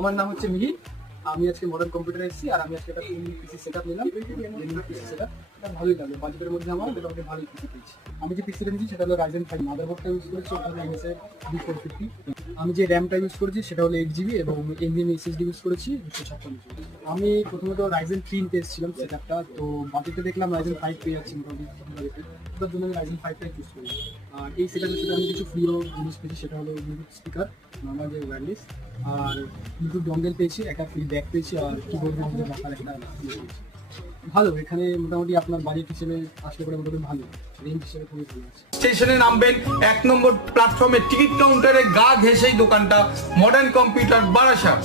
আমার নাম হচ্ছে মিহি। আমি আজকে মডার্ন কম্পিউটার এসেছি আর আমি আজকে একটা পিসি সেটআপ নিলাম। পিসি সেটআপ এটা ভালোই লাগলো, বাজেটের মধ্যে আমার মোটামুটি ভালোই পিসি পেয়েছি। আমি যে পিসিটা নিয়েছি সেটা হলো রাইজেন 5 মাদারবোর্ডটা ইউজ করেছি, ওটা হলো MSI B450। আমি যে র্যামটা ইউজ করেছি সেটা হলো 8GB এবং NVMe SSD ইউজ করেছি 256GB। আমি প্রথমত রাইজেন 3 নিতে এসেছিলাম সেটআপটা, তো বাজেটে দেখলাম রাইজেন 5 পেয়ে যাচ্ছি মোটামুটি বাজেটে, ওটার জন্য আমি রাইজেন 5টাই চুজ করি। আর এই সেটআপের সাথে আমি কিছু ফ্রিও জিনিস পেয়েছি, সেটা হলো ব্লুটুথ স্পিকার, নর্মাল যে ওয়্যারলেস, আর ব্লুটুথ ডঙ্গেল পেয়েছি, একটা ফ্রি ব্যাগ পেয়েছি, আর কিবোর্ড মধ্যে রাখার একটা পেয়েছি। ভালো, এখানে মোটামুটি আপনার বাজেট হিসেবে আসলে পরে মোটামুটি ভালো, রেঞ্জ হিসেবে খুবই ভালো আছে। স্টেশনে নামবেন, 1 নম্বর প্ল্যাটফর্মে টিকিট কাউন্টারে গা ঘেঁষেই দোকানটা, মডার্ন কম্পিউটার বারাসাত।